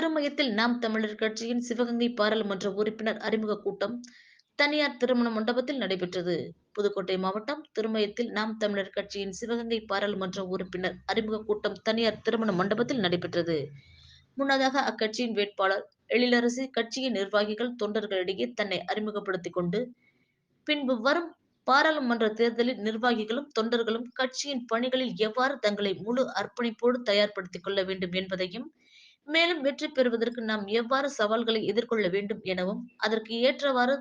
திருமயத்தில் நாம் தமிழர் கட்சியின் சிவகங்கை பாராளுமன்ற உறுப்பினர் அறிமுக கூட்டம் தனியார் திருமண மண்டபத்தில் நடைபெற்றது. புதுக்கோட்டை மாவட்டம் திருமயத்தில் நாம் தமிழர் கட்சியின் சிவகங்கை பாராளுமன்ற உறுப்பினர் அறிமுக கூட்டம் தனியார் திருமண மண்டபத்தில் நடைபெற்றது. முன்னதாக அக்கட்சியின் வேட்பாளர் எழிலரசி கட்சியின் நிர்வாகிகள் தொண்டர்களிடையே தன்னை அறிமுகப்படுத்திக் கொண்டு பின்பு வரும் பாராளுமன்ற தேர்தலில் நிர்வாகிகளும் தொண்டர்களும் கட்சியின் பணிகளில் எவ்வாறு தங்களை முழு அர்ப்பணிப்போடு தயார்படுத்திக் கொள்ள வேண்டும் என்பதையும் மேலும் வெற்றி பெறுவதற்கு நாம் எவ்வாறு சவால்களை எதிர்கொள்ள வேண்டும் எனவும் அதற்கு ஏற்றவாறு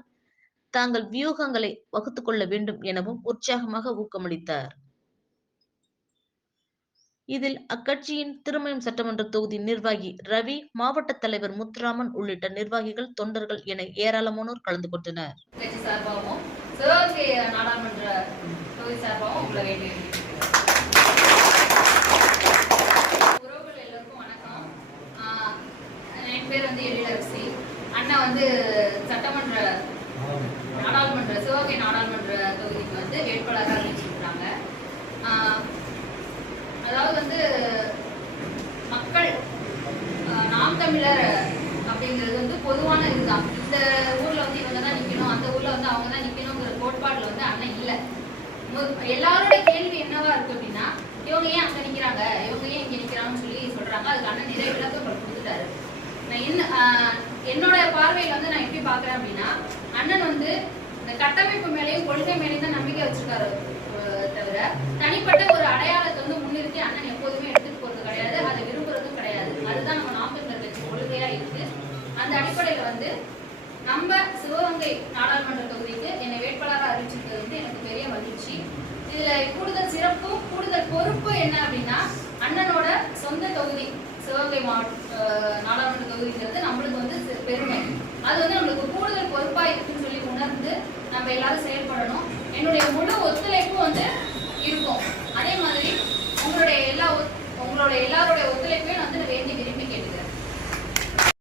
தாங்கள் வியூகங்களை வகுத்துக் கொள்ள வேண்டும் எனவும் உற்சாகமாக ஊக்கமளித்தார். இதில் அக்கட்சியின் திருமயம் சட்டமன்ற தொகுதி நிர்வாகி ரவி மாவட்ட தலைவர் முத்துராமன் உள்ளிட்ட நிர்வாகிகள் தொண்டர்கள் என ஏராளமானோர் கலந்து கொண்டனர். வந்து எழிலரசி அண்ணா வந்து சட்டமன்ற நாடாளுமன்ற சிவகங்கை நாடாளுமன்ற தொகுதிக்கு வந்து வேட்பாளராக அறிவிச்சிருக்கிறாங்க ஆஹ் அதாவது வந்து மக்கள் ஆஹ் நாம் தமிழர் அப்படிங்கிறது வந்து பொதுவான இதுதான். இந்த ஊர்ல வந்து இவங்க தான் நிக்கணும் அந்த ஊர்ல வந்து அவங்க தான் நிக்கணுங்கிற கோட்பாடுல வந்து அண்ணன் இல்ல. எல்லாருடைய கேள்வி என்னவா இருக்கு அப்படின்னா இவங்க ஏன் அங்க நிக்கிறாங்க? இவங்க ஏன் இங்க நிக்கிறாங்கன்னு சொல்லி சொல்றாங்க. அதுக்கு அண்ணன் நிறைய விளக்கம் உங்களுக்கு கொடுத்துட்டாரு. நான் என்ன என்னோட பார்வையில வந்து நான் எப்படி பாக்குறேன் அப்படின்னா அண்ணன் வந்து இந்த கட்டமைப்பு மேலேயும் கொள்கை மேலேயும் தான் நம்பிக்கை வச்சிருக்காரு தவிர தனிப்பட்ட ஒரு அடையாளத்தை வந்து முன்னிறுத்தி அண்ணன் எப்போதுமே எடுத்துட்டு போறது கிடையாது அதை விரும்புறதும் கிடையாது. அதுதான் நம்ம நாமக்கல் கட்சி கொள்கையா இருக்கு. அந்த அடிப்படையில வந்து நம்ம சிவகங்கை நாடாளுமன்ற தொகுதிக்கு என்னை வேட்பாளராக அறிவிச்சிருக்கிறது வந்து எனக்கு பெரிய மகிழ்ச்சி. இதுல கூடுதல் சிறப்பும் கூடுதல் பொறுப்பு என்ன அப்படின்னா அண்ணனோட சொந்த தொகுதி சிவகங்கை மாவட்ட நாடாளுமன்ற தொகுதிங்கிறது நம்மளுக்கு வந்து பெருமை. அது வந்து நம்மளுக்கு கூடுதல் பொறுப்பா இருக்குன்னு சொல்லி உணர்ந்து நம்ம எல்லாரும் செயல்படணும். என்னுடைய முழு ஒத்துழைப்பும் வந்து இருக்கும். அதே மாதிரி உங்களுடைய எல்லா ஒத்- உங்களுடைய எல்லாருடைய ஒத்துழைப்பையும் வந்து